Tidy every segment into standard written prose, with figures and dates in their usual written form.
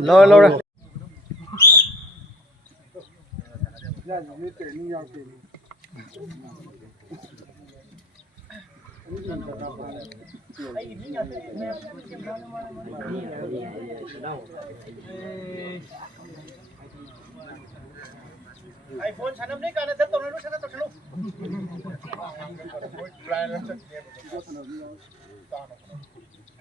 Laura. iPhoneฉันนี่กันนะเธอตรงนั้นรู้ฉันต้องฉันรู้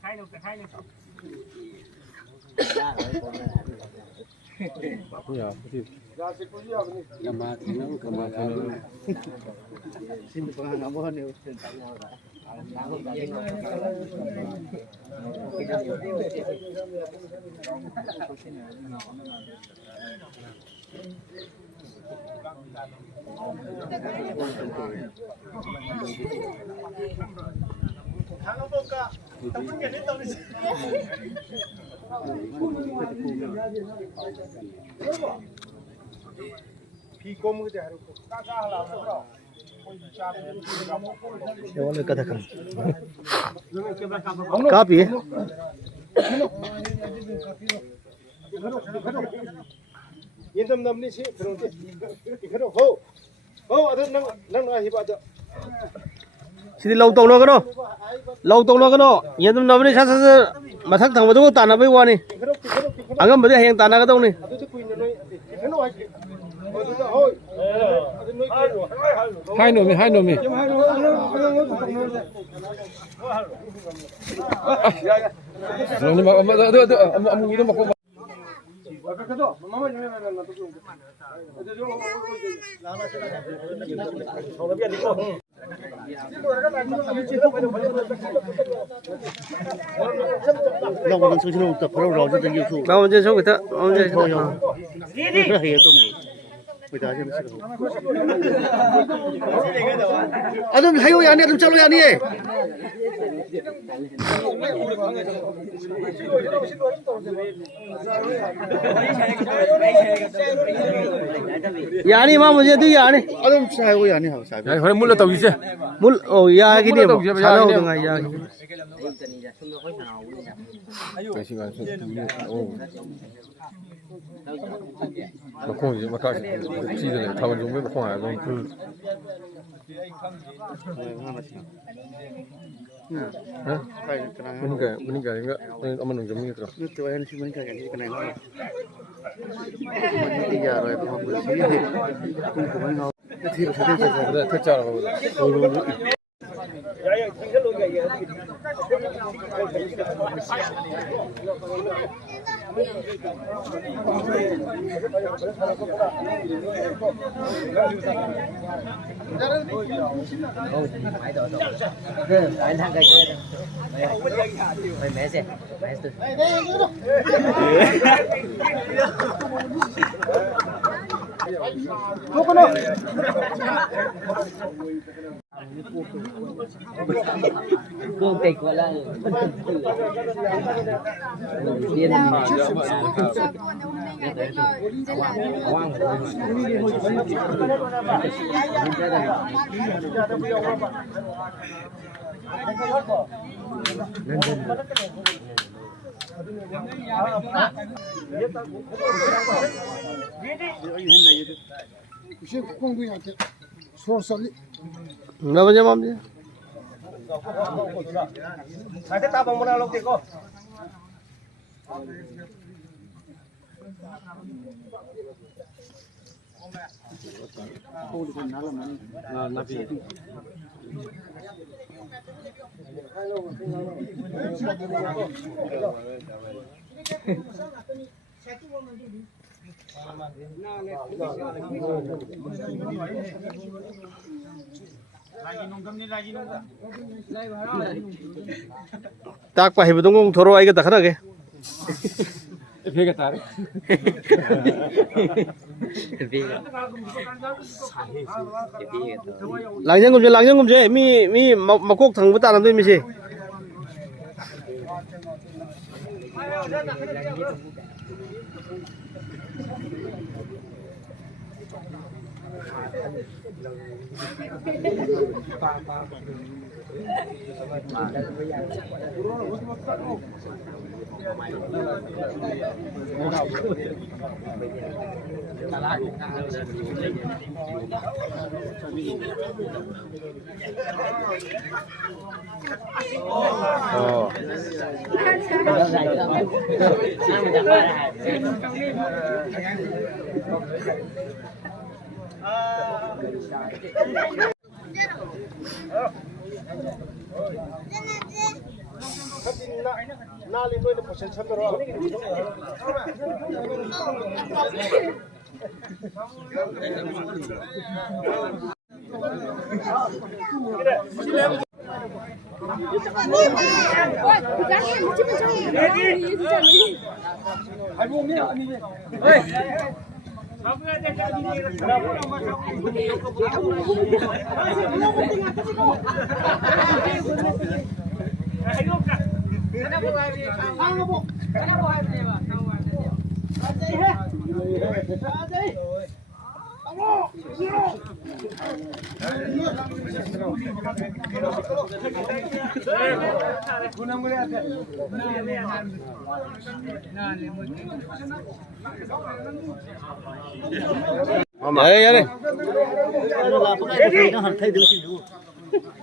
ให้หนูให้หนูHalo Boka, tapi nggak tahu di sini. Pikom gitu harus. Kakak lah, bro. Siapa katakan? Kapi? Yentam namni sih, berarti. Ikut ho, ho ada nang ahi ada. Sini lau tong lo cái đó, lau tong lo cái đó, hiện tại nó mới sát sát mà thằng thằng mà tôi có tàn là mấy qua này, anh em bây giờ hiện tàn là cái đâu này, hai nồi mì, rồi nhưng mà ông nghĩ nó mà khôngเราวันนั้นซื้อลงแต่เพราะเราจะยืดสู้ đâu mà chơi số người ta, ông chơi số nhau, เพื่อเหตุตรงนี้ไม่ได้ใช่ไหมอันนั้นให้ยานี่ต้องเจ้ายานี่nhà này mà bây giờ tôi nhà này, อันนั้นใช่ยานี่เหรอใช่ 야, 그래 물러 떠 이제. muốn, nhà cái điểm, sao đâu được ngày nhà, 그 시간 오. 콩 이제 막 다시 지들에 타고 좀 매고 콩 알고 그 그러니까 이거 엄마 농좀 먹더라. นี่ตัวเองชิมันกันอย่างนี้กันไหนบ้างมันที่ยาอะไรพอมือชี้คุณผมให้เขาที่เราใช้ได้ใช่ไหม 그래 택자라고. 야야, 킹글로 가야. Anh thằng cái mày mẹ xe mẹ từ cương kịch gọi là điên đâu mà chơi mắm chứ, Saya tak mau menolak dia kok. ꯇꯥꯛꯄ ꯍꯩꯕꯗꯣ ꯉꯣꯡꯊꯣꯔꯛꯑꯣ ꯑꯩꯒ ꯇꯛꯈꯠꯅꯒꯦ ꯐꯦꯒ ꯇꯥꯔꯦ ꯂꯥꯡꯖꯪꯒꯨꯝꯁꯦ ꯃꯤ ꯃꯀꯣꯛ ꯊꯪꯕ ꯇꯥꯅꯗꯣꯏ ꯃꯤꯁꯦ 나리 너희들 보실 참더라.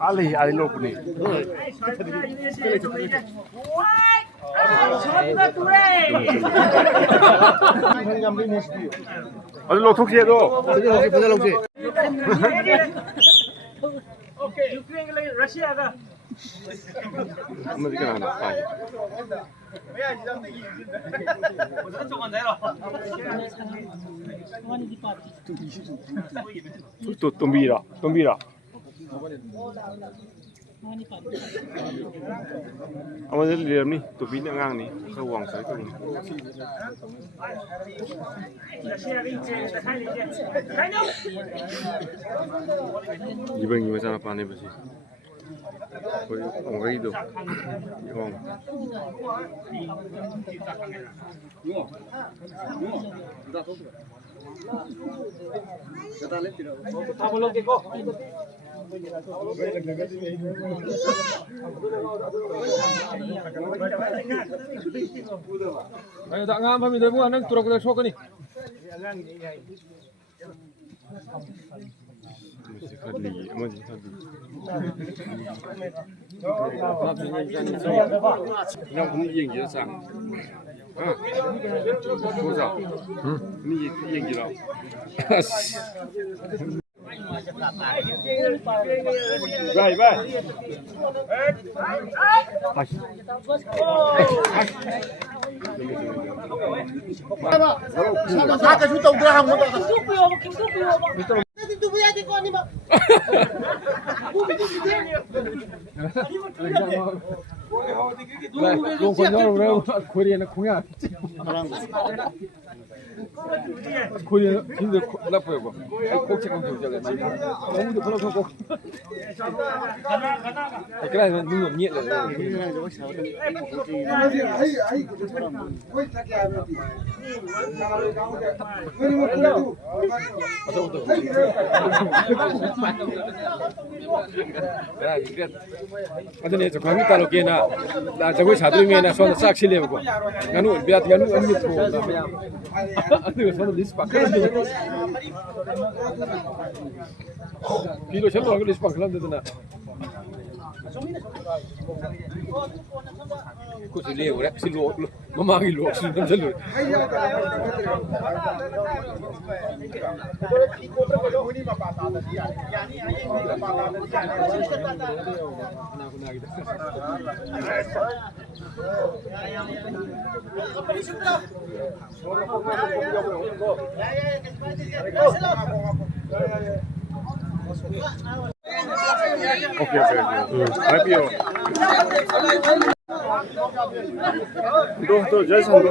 야래 알리 로프니. 어디 로톡시에도. 오케이. 유크레인과 러시아가 한번 이렇게 나나. 또 덤비라. 아무들 리엄니 또 비는 앙니 그 왕사이 또. 이번 이거잖아 빠네 보지. 거의 엉거리도 이거. 아니 다 ngam family mo anang turok na sok ni 그냥 분위기 얘기했어. 보자. 분위기 얘기라. 바이. 사자 주다 우리 한 번도 롱 건너 그래 코리아는 공약 코리아 힘들 나빠요 뭐 꼭지금 좀 저래 너무도 걸어서 그래 눈 미에 아전에 저 광이 따로 게나 나 저거 자두면나 손 싹 실려고 나는 비앗 가는 언니 또 아그 손 리스 바크는데 비로 절로 하고 리스 바크는데나 그 실려 그래 실로 마마기 로 실좀 절로 오케이. 갈비요. 또 열산도.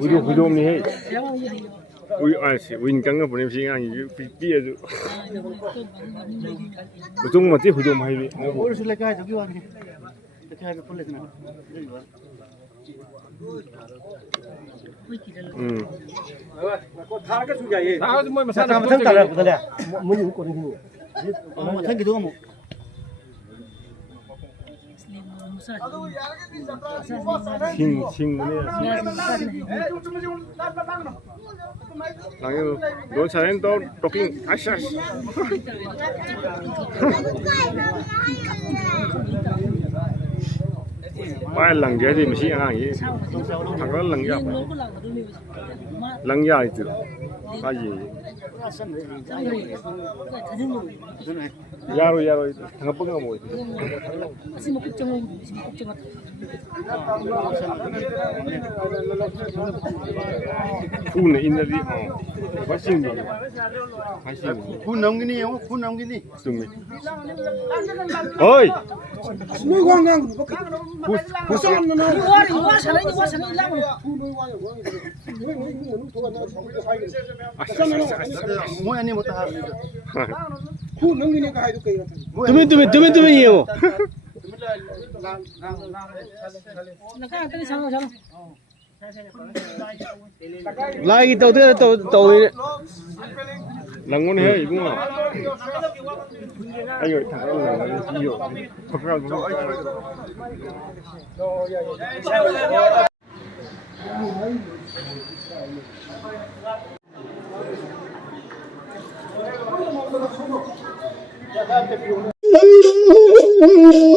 구조 없니 해. 우인 깡가 보내면 시간이 삐에도. 구종 맞지 구종 많이. 오늘 술 내가 저기 와니. 이렇게 하게 풀렸나. 다 뭐 마사 다 나 따라 그래. 뭐 이거 거는 뭐 생기도 뭐. 싱문에. 나는 너 잘했다. 토킹 아샤. Ba lần vậy thì mình sẽ ăn gì? Thằng đó lần vậy. Lần vậy thì ba gì? Rồi. Thằng bưng ngồi. Khu này in ra đi. Phát sinh rồi. Khu nông cái gì không? Khu nông cái gì? Sung. Ôi. Nuôi con ngang. Mỗi anh em một tờ. Khu nông cái này cái hai đứa cây. tumen nhiều. Lại cái tàu Lần con này đúng không? Anh ơi thằng đó là nhiều. Thật ra Thank you.